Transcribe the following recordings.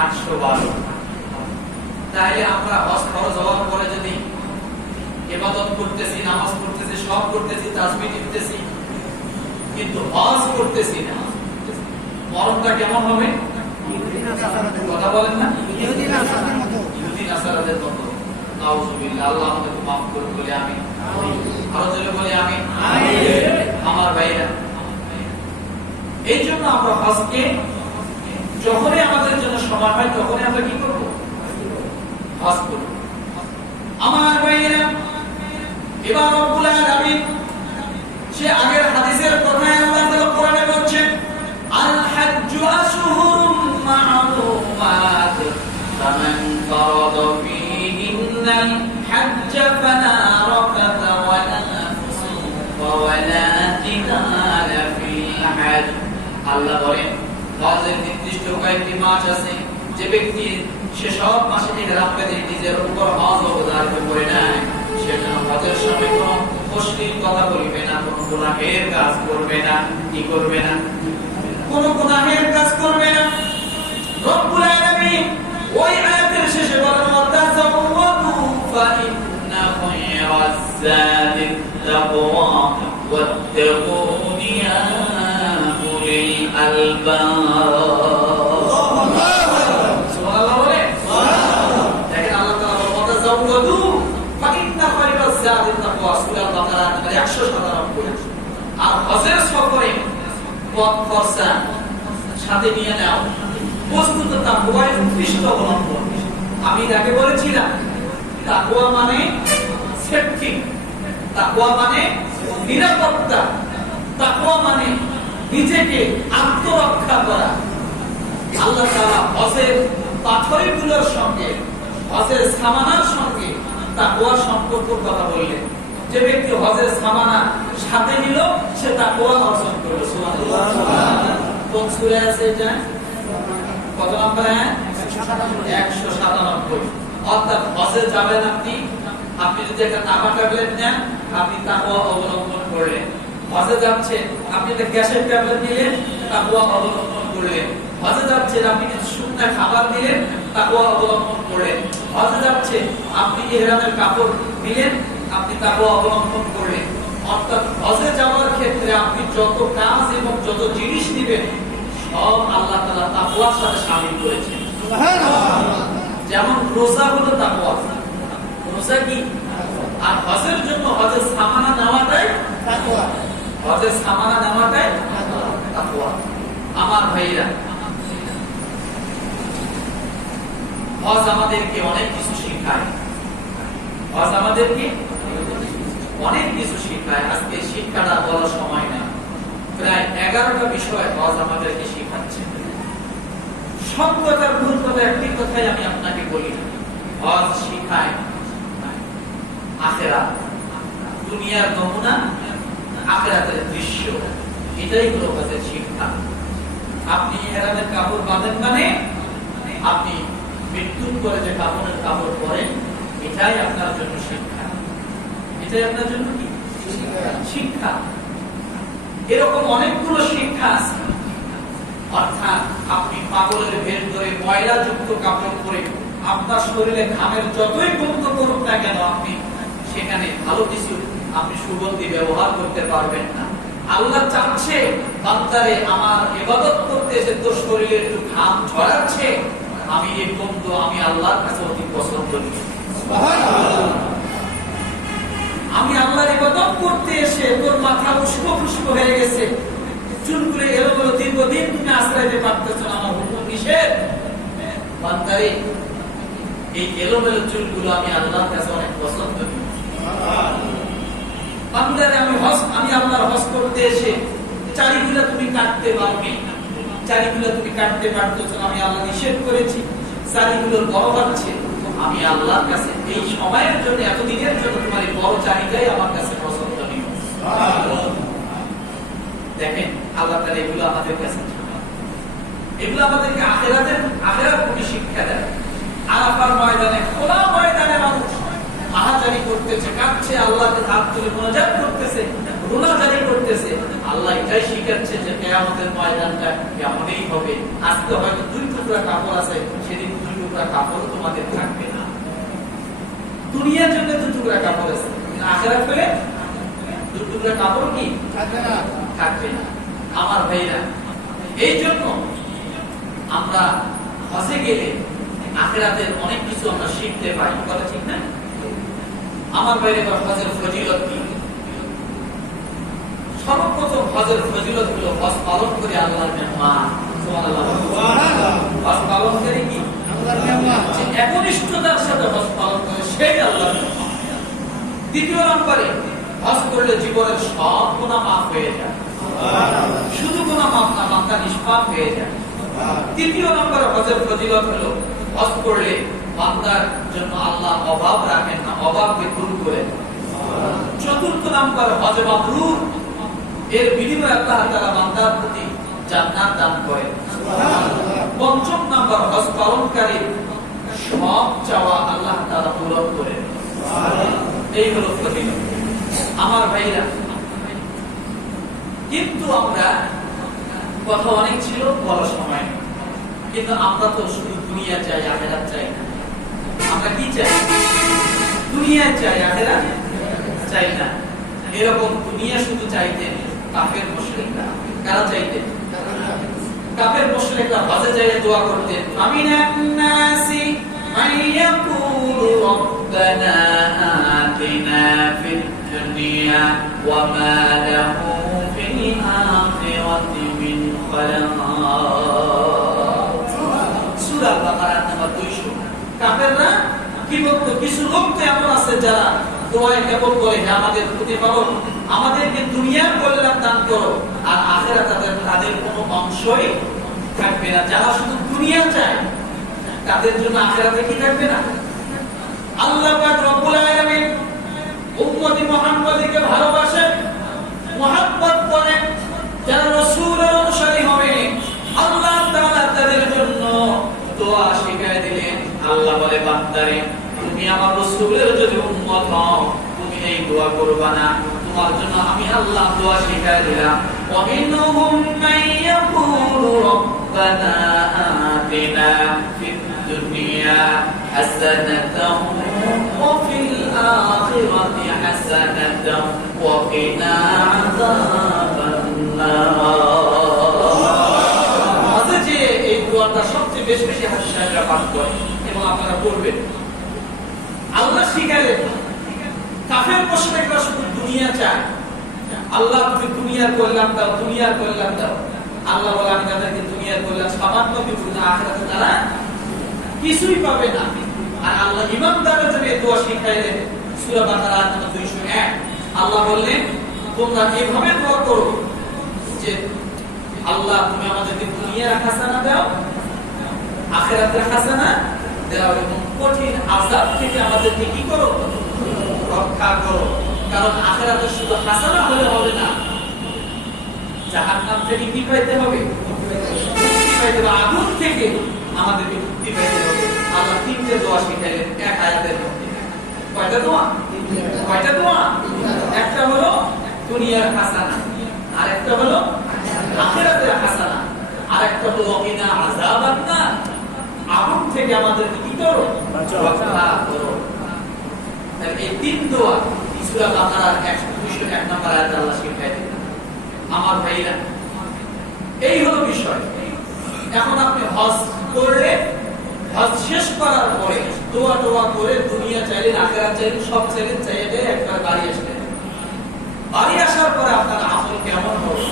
812। তাহলে আমরা হজ ফরজ হওয়ার পরে যদি ইবাদত করতেছি, নামাজ পড়তেছি, সব করতেছি, তাসবিহ দিতেছি, কিন্তু হজ করতেছি না, মরণটা কেমন হবে? কথা বলেন না, ইহুদি নাসারাদের মতো। নাউযুবিল্লাহ, আল্লাহ আমাদেরকে মাফ করুন বলে আমিন। আরো জোরে বলে আমিন। আমার ভাইরা, এই জন্য আমরা হজকে যখনই আমাদের জন্য সময় হয় তখনই আমরা কি করব? হজ করব। আমার ভাইরা, এবার রব্বুল আলামিন সে আগের হাদিসের কথায় আল্লাহ তাআলা কোরআনে বলছেন, আল হাজ্জু আশহুরুম মা'লুমাত ফামান ফারাদা ফীহিন্নাল হাজ্জ ফালা রাফাথা ওয়ালা ফুসুকা ওয়ালা জিদালা ফিল হাজ্জ। আল্লাহ বলেন, হজের নির্দিষ্ট কয়েকটি মাস আছে, যে ব্যক্তি সে সব মাসে ইহরাম করে নিজের উপর হজ অবধারিত করে নেয়, সেটা হজের সময় কোনো অশ্লীল কথা বলবে না, কোনো গুনাহের কাজ করবে না। কি করবে না? কোনো গুনাহের কাজ করবে না। রব্বুল আলামিন ওই আয়াতের শেষে বলেন, ওয়াতাযাওয়াদু ফাইন্না খায়রাজ যাদি তাকওয়া ওয়াত্তাকুনি ইয়া উলিল আলবাব। সুবহানাল্লাহ বলে। দেখেন আল্লাহ তাআলা বলেন, ওয়াতাযাওয়াদু ফাইন্না খায়রাজ যাদি তাকওয়া। সূরা বাকারা 197। আর হজের সফরে পথ খরচা সাথে নিয়ে নাও, বস্তুত তাকওয়ার উৎকৃষ্ট অবলম্বন। আমি আগে বলেছিলাম, তাকওয়া মানে সেফটি, তাকওয়া মানে নিরাপত্তা, তাকওয়া মানে নিজেকে আত্মরক্ষা করা। আল্লাহ তাআলা হজের পাথরগুলোর সঙ্গে, হজের সামানার সঙ্গে তাকওয়ার সম্পর্কের কথা বললেন। যে ব্যক্তি হজের সামানা সাথে নিল, সে তাকওয়া অর্জন করলো। সুবহানাল্লাহ। কোন সূরা আছে এটা? কত নম্বর আয়াত? 197। অর্থাৎ হজে যাবেন আপনি যদি একটা তামাক ট্যাবলেট নেন, আপনি তাকওয়া অবলম্বন করলেন। হজে যাচ্ছেন, আপনি একটা গ্যাসের ট্যাবলেট নিলেন, তাকওয়া অবলম্বন করলেন। হজে যাচ্ছেন, আপনি কিছু শুকনা খাবার দিলেন, তাকওয়া অবলম্বন করলেন। হজে যাচ্ছেন, আপনি ইহরামের কাপড় দিলেন, আপনি তাকওয়া অবলম্বন করলেন। অর্থাৎ হজে যাওয়ার ক্ষেত্রে আপনি যত কাজ এবং যত জিনিস দিবেন, সব আল্লাহ তাআলা তাকওয়ার সাথে শামিল করেছেন। সুবহানাল্লাহ। যেমন রোজা হলো তাকওয়া, রোজা কি? আর হজের জন্য হজের সামানা নেওয়াটাই তাকওয়া, হজের সামানা নেওয়াটাই তাকওয়া। আমার ভাইরা, হজ আমাদেরকে অনেক কিছু শেখায়, হজ আমাদেরকে অনেক কিছু শেখায়। আজকে শিক্ষাটা বলার সময় না, প্রায় 11টা বিষয় হজ আমাদেরকে শেখাচ্ছে। সব কথার ভুল কথা একটি কথাই আমি আপনাকে বলি, হজ শেখায় আখিরাত, দুনিয়ার নমুনা, আখিরাতের দৃশ্য। এটাই হলো হজের শিক্ষা। আপনি ইহরামের কাপড় বাঁধেন মানে আপনি মৃত্যুর পরে যে কাপড়ের কাপড় পরেন, এটাই আপনার জন্য শিক্ষা। এটাই আপনার জন্য কি? শিক্ষা। এরকম অনেকগুলো শিক্ষা আছে। অর্থাৎ আপনি পাগলের ভেষ ধরে ময়লাযুক্ত কাপড় পরে আপনার শরীরে ঘামের যতই গন্ধ করুক না কেন, আপনি সেখানে ভালো কিছু আপনি সুগন্ধি ব্যবহার করতে পারবেন না। আল্লাহ চাচ্ছে, বান্দারে আমার ইবাদত করতে এসে তোর শরীরে একটু ঘাম ঝরাচ্ছে, আমি এই গন্ধ আমি আল্লাহর কাছে অতি পছন্দ করি। সুবহানাল্লাহ। আমি আল্লাহর ইবাদত করতে এসে তোর মাথা উস্কো ফুস্কো হয়ে গেছে, চুলগুলো এলোমেলো, দীর্ঘদিন তুমি আশ্রয়তে পারতেছো না, আমার হুকুম নিষেধ। বান্দারে, এই এলোমেলো চুলগুলো আমি আল্লাহর কাছে অনেক পছন্দ করি। বান্দারে, আমি আল্লাহর হজ করতে এসে চারিগুলো তুমি কাটতে পারবে, চারিগুলো তুমি কাটতে পারতেছো না, আমি আল্লাহ নিষেধ করেছি। চারিগুলো বড় হচ্ছে, আমি আল্লাহর কাছে এই সময়ের জন্য, এতদিনের জন্য তোমার এই বড় চারিটাই আমার কাছে পছন্দনীয়। দেখেন আল্লাহ তাআলা এগুলো আমাদের কাছে, এগুলো আমাদেরকে আখিরাত থেকে শিক্ষা দেয়। আরাফার ময়দানে, খোলা ময়দানে মানুষ আহাজারি করতেছে, কাঁদছে, আল্লাহকে হাত তুলে মুনাজাত করতেছে, রোনাজারি করতেছে। আল্লাহ এটাই শিখাচ্ছে যে কিয়ামতের ময়দানটা কেমনই হবে। আজকে হয়তো 2 টুকরা কাপড় কাপড় আছে, সেদিন 2 টুকরা কাপড় তোমাদের থাকবে না। দুনিয়ার জন্য 2 টুকরা কাপড় আছে, কিন্তু আখিরাত পেলে 2 টুকরা কাপড় কি থাকবে না। আমার ভাইরা, এই জন্য আমরা হজে গেলে আখিরাতের অনেক কিছু আমরা শিখতে পাই, কথা ঠিক না? আমার ভাইরা, হজের ফজিলত কি? সর্বপ্রথম হজের ফজিলত হলো হজ পালন করে আল্লাহর মেহমান। সুবহানাল্লাহ। হজ পালন করে কি আল্লাহর মেহমান, যে একনিষ্ঠতার সাথে হজ পালন করে সেই আল্লাহর মেহমান। দ্বিতীয় নম্বরে, হজ করলে জীবনের সব গুনাহ মাফ হয়ে যায়। শুধু গুনাহ মাফ না, বান্দা নিষ্পাপ হয়ে যায়। তৃতীয় নম্বরে হজের ফজিলত হলো হজ করলে বান্দার জন্য আল্লাহ অভাব রাখেন না, অভাবকে দূর করে। চতুর্থ নম্বর, হজ মাবরুর, এর বিনিময়ে আল্লাহ তাআলা বান্দার প্রতি জান্নাত দান করেন। পঞ্চম নম্বর, হজ পালনকারী সব চাওয়া আল্লাহ তাআলা পূরণ করেন। এই হলো ফজিলত। আমার ভাইরা, কিন্তু আমরা কথা অনেক ছিল, বলার সময়, কিন্তু আমরা তো শুধু দুনিয়া চাই, আখিরাত চাই না। আমরা কি চাই? দুনিয়া চাই, আখিরাত চাই না। এরকম দুনিয়া শুধু চাইতেন কাফের মুশরিকরা। কারা চাইতেন? কাফের মুশরিকরা হজে যায় দোয়া করতেন, আমিনান নাসি মাইয়াকুলু রব্বানা আতিনা ফিদ দুনিয়া ওয়া মা লাহু ফিল আখিরাতি মিন খালাক। সূরা বাকারা নম্বর 200। কাফেররা কি বলতো? কিছু লোক তো এমন আছে যারা দোয়ায় কেবল বলে, হে আমাদের প্রতিপালক, আমাদেরকে দুনিয়ার কল্যাণ দান করো, আর আখিরাতে তাদের কোনো অংশই থাকবে না। যারা শুধু দুনিয়া চায় তাদের জন্য আখিরাতে কি থাকবে না। আল্লাহ পাক রব্বুল আলামিন উম্মতি মুহাম্মাদীকে ভালোবাসেন, মুহাব্বত করেন। যারা রাসূলের অনুসারী হবে, আল্লাহ তাআলা তাদের জন্য দোয়া শিখায় দিলেন। আল্লাহ বলে, বান্দারে, তুমি আমার রাসূলের যদি উম্মত হও, তুমি এই দোয়া করবা না, তোমার জন্য আমি আল্লাহ দোয়া শিখায় দিলাম। ওয়া মিনহুম মাইয়াকুলু রব্বানা আতিনা ফিদ দুনিয়া হাসানাতাও ওয়া ফিল আখিরাতি হাসানাতাও ওয়া কিনা আযাবান নার। আচ্ছা, যে এই দোয়াটা সবচেয়ে বেশি বেশি হাদিস সাহেবরা পাঠ করে এবং আপনারা করবেন। আল্লাহ শিখালেন, কাফের মুশরিকরা শুধু দুনিয়া চায়। আল্লাহ, তুমি দুনিয়ার কল্যাণ দাও, দুনিয়ার কল্যাণ দাও। আল্লাহ বলে, আমি তাদেরকে দুনিয়ার কল্যাণ সামান্য কিছু না, আখিরাতে তারা কিছুই পাবে না। আর আল্লাহ ইমানদারের জন্য এই দোয়া শিখাইলেন। সূরা বাকারা নম্বর 201। আল্লাহ বললেন, তোমরা এইভাবে দোয়া করো যে আল্লাহ, তুমি আমাদেরকে দুনিয়ার হাসানা দাও, আখিরাতের হাসানা দাও, এবং কঠিন আযাব থেকে আমাদেরকে কি করো? রক্ষা করো। কারণ আখিরাতে শুধু হাসানা হলে হবে না, জাহান্নাম থেকে কি পাইতে হবে? মুক্তি পাইতে হবে। আগুন থেকে আমাদেরকে মুক্তি পাইতে হবে। আল্লাহ 3টে দোয়া শিখাইলেন এক আয়াতের মধ্যে। কয়টা দোয়া? কয়টা দোয়া? একটা হলো দুনিয়ার হাসানা, আর একটা হলো আখিরাতের হাসানা, আর একটা হলো ওয়াকিনা আযাবান নার, আগুন থেকে আমাদেরকে কি করো? রক্ষা করো। এই 3 দোয়া সূরা বাকারার 101 নম্বর আয়াতে আল্লাহ শিখায় দিলেন। আমার ভাইরা, এই হলো বিষয়। এখন আপনি হজ করলে, হজ শেষ করার পরে দোয়া টোয়া করে দুনিয়া চাইলেন, আখিরাত চাইলেন, সব চাইলেন, চাইলে একবার বাড়ি আসলেন। বাড়ি আসার পরে আপনার আমল কেমন হবে?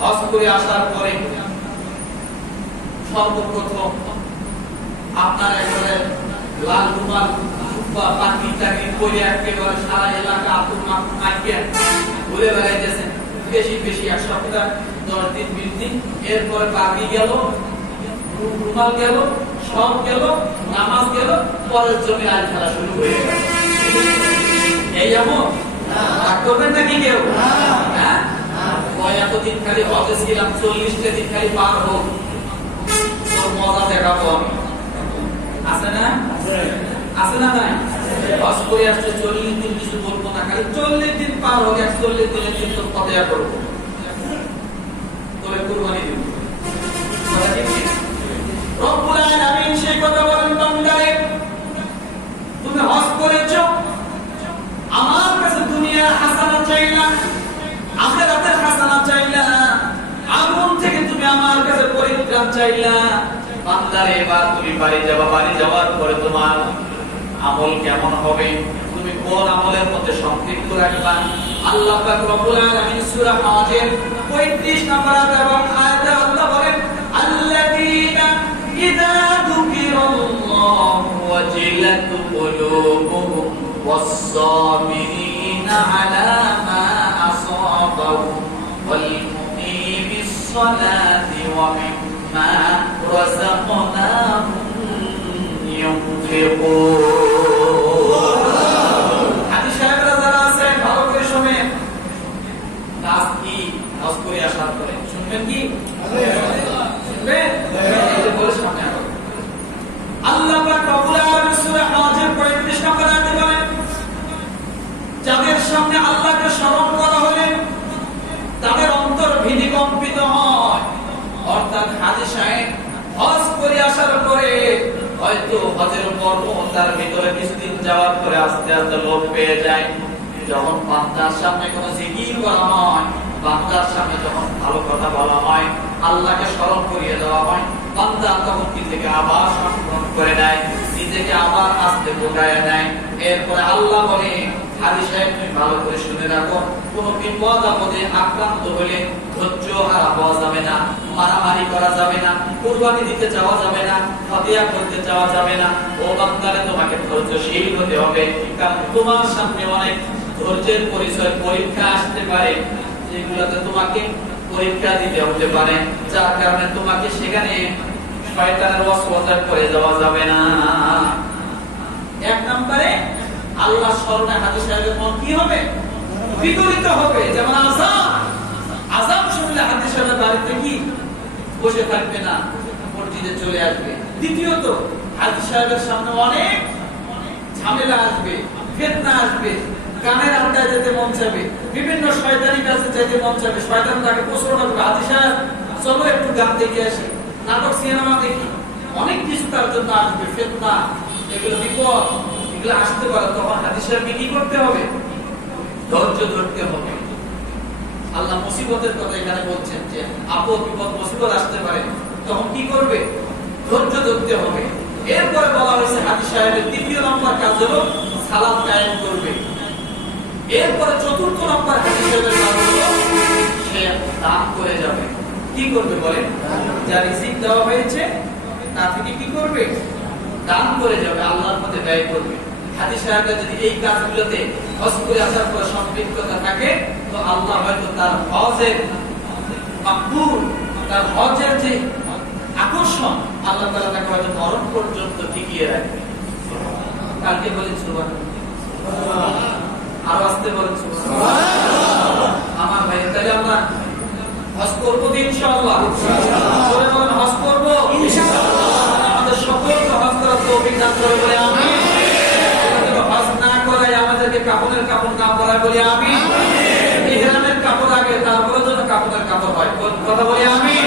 হজ করে আসার পরে সর্বপ্রথম আপনার একেবারে লাল রুমাল বা পাখি টাকি করে একেবারে সারা এলাকা আতুর মাখিয়ে ঘুরে বেড়াইতেছেন, বেশি বেশি 1 সপ্তাহ 10 দিন 20 দিন। এরপর পাখি গেল, রুমাল গেল, সব গেল, নামাজ গেল, পরের জমি আজ খেলা শুরু হয়ে গেল। এই যেমন রাগ করবেন নাকি কেউ? হ্যাঁ, এতদিন খালি হজে ছিলাম, 40টা দিন খালি পার হোক, তোর মজা দেখাবো আমি। আছে না? আছে না? নাই? হজ করে আসছে 40 দিন, কিছু বলবো না, খালি 40 দিন পার হোক, 41 দিনের দিন তোর পদয়া করবো, তোরে কুরবানি দিব। চাইলা, আখিরাতের হাসানাত চাইলা, আগুন থেকে তুমি আমার কাছে পরিত্রাণ চাইলা। বান্দারে এবার তুমি বাড়ি যাবা, বাড়ি যাওয়ার পরে তোমার আমল কেমন হবে, তুমি কোন আমলের মধ্যে সম্পৃক্ত রাখবা? আল্লাহ পাক রব্বুল আলামিন সূরা হাজের 35 নম্বর আয়াতে আল্লাহ বলেন, আল্লাযীনা ইযা যুকিরাল্লাহু ওয়াজিলাত কুলুবুহুম ওয়াস-সাবিরিনা আলা মা আসাবাহুম ওয়াল মুকিমিস সালাতি ওয়া মিম্মা রাযাকনাহুম ইউনফিকুন। হাজী সাহেবরা যারা আছেন ভালো করে শুনেন, কাজ কি হজ করে আসার পরে শুনবেন কি? শুনবেন? এই বলে সামনে আসুন। আল্লাহ পাক রব্বুল আলামিন সূরা হজের 35 নম্বর আয়াতে বলেন, যাদের সামনে আল্লাহকে স্মরণ করা হলে তাদের অন্তর ভীতিকম্পিত হয়। অর্থাৎ হাজী সাহেব হজ করে আসার পরে হয়তো হজের পর্ব তার ভিতরে কিছুদিন যাওয়ার পরে আস্তে আস্তে লোভ পেয়ে যায়। যখন বান্দার সামনে কোনো জিকির করা হয়, বান্দার সামনে যখন ভালো কথা বলা হয়, আল্লাহকে স্মরণ করিয়ে দেওয়া হয়, বান্দা তখন কি থেকে আবার সংশোধন করে নেয়, নিজেকে আবার আস্তে বোঝায় নেয়। এরপরে আল্লাহ বলে, হাজী সাহেব তুমি ভালো করে শুনে রাখো, কোনো বিপদ আপদে আক্রান্ত হলে ধৈর্য হারা হওয়া যাবে না, মারামারি করা যাবে না, কুরবানি দিতে যাওয়া যাবে না, ফতিয়া করতে যাওয়া যাবে না। ও বান্দারে তোমাকে ধৈর্যশীল হতে হবে, কারণ তোমার সামনে অনেক ধৈর্যের পরিচয় পরীক্ষা আসতে পারে, যেগুলোতে তোমাকে পরীক্ষা দিতে হতে পারে, যার কারণে তোমাকে সেখানে শয়তানের ওয়াসওয়াসায় পড়ে যাওয়া যাবে না। এক নম্বরে আল্লাহ স্মরণে হাজী সাহেবের মন কি হবে? বিগলিত হবে। যেমন আযাব শুনলে হাজী সাহেবের বাড়িতে কি বসে থাকবে না, মসজিদে চলে আসবে। দ্বিতীয়ত হাজী সাহেবের সামনে অনেক ঝামেলা আসবে, ফিতনা আসবে, গানের আড্ডায় যেতে মন চাবে, বিভিন্ন শয়তানি কাছে যেতে মন চাবে, শয়তান তাকে প্রশ্রয় করবে, হাজী সাহেব চলো একটু গান দেখে আসি, নাটক সিনেমা দেখি, অনেক কিছু তার জন্য আসবে, ফিতনা, এগুলো বিপদ, এগুলো আসতে পারে। তখন হাজী সাহেবকে কি করতে হবে? ধৈর্য ধরতে হবে। আল্লাহ মুসিবতের কথা এখানে বলছেন যে আপদ বিপদ মুসিবত আসতে পারে, তখন কি করবে? ধৈর্য ধরতে হবে। এরপরে বলা হয়েছে হাজী সাহেবের তৃতীয় নম্বর কাজ হলো সালাত কায়েম করবে। এরপরে চতুর্থ নম্বর হাজী সাহেবের কাজ হলো সে দান করে যাবে। কি করবে বলেন? যা রিজিক দেওয়া হয়েছে তা থেকে কি করবে? দান করে যাবে, আল্লাহর পথে ব্যয় করবে। হাজী সাহেবরা যদি এই কাজগুলোতে হজ করে আসার পর সম্পৃক্ততা থাকে, তো আল্লাহ হয়তো তার হজের মাকবুল, তার হজের যে আকর্ষণ, আল্লাহ তাআলা তাকে হয়তো মরণ পর্যন্ত টিকিয়ে রাখবে। কালকে বলেন সুবহানাল্লাহ, আর আসতে বলেন সুবহানাল্লাহ। আমার ভাই, তাহলে আমরা হজ করব ইনশাআল্লাহ। বলে বলেন হজ করব ইনশাআল্লাহ। আমাদের সকলকে হজ করার তৌফিক দান করে বলে আমিন। হজ না করায় আমাদেরকে কাফনের কাপড় না পরায় বলে আমিন। ইহরামের কাপড় আগে, তারপরে যেন কাফনের কাপড় হয়, কথা বলে আমিন।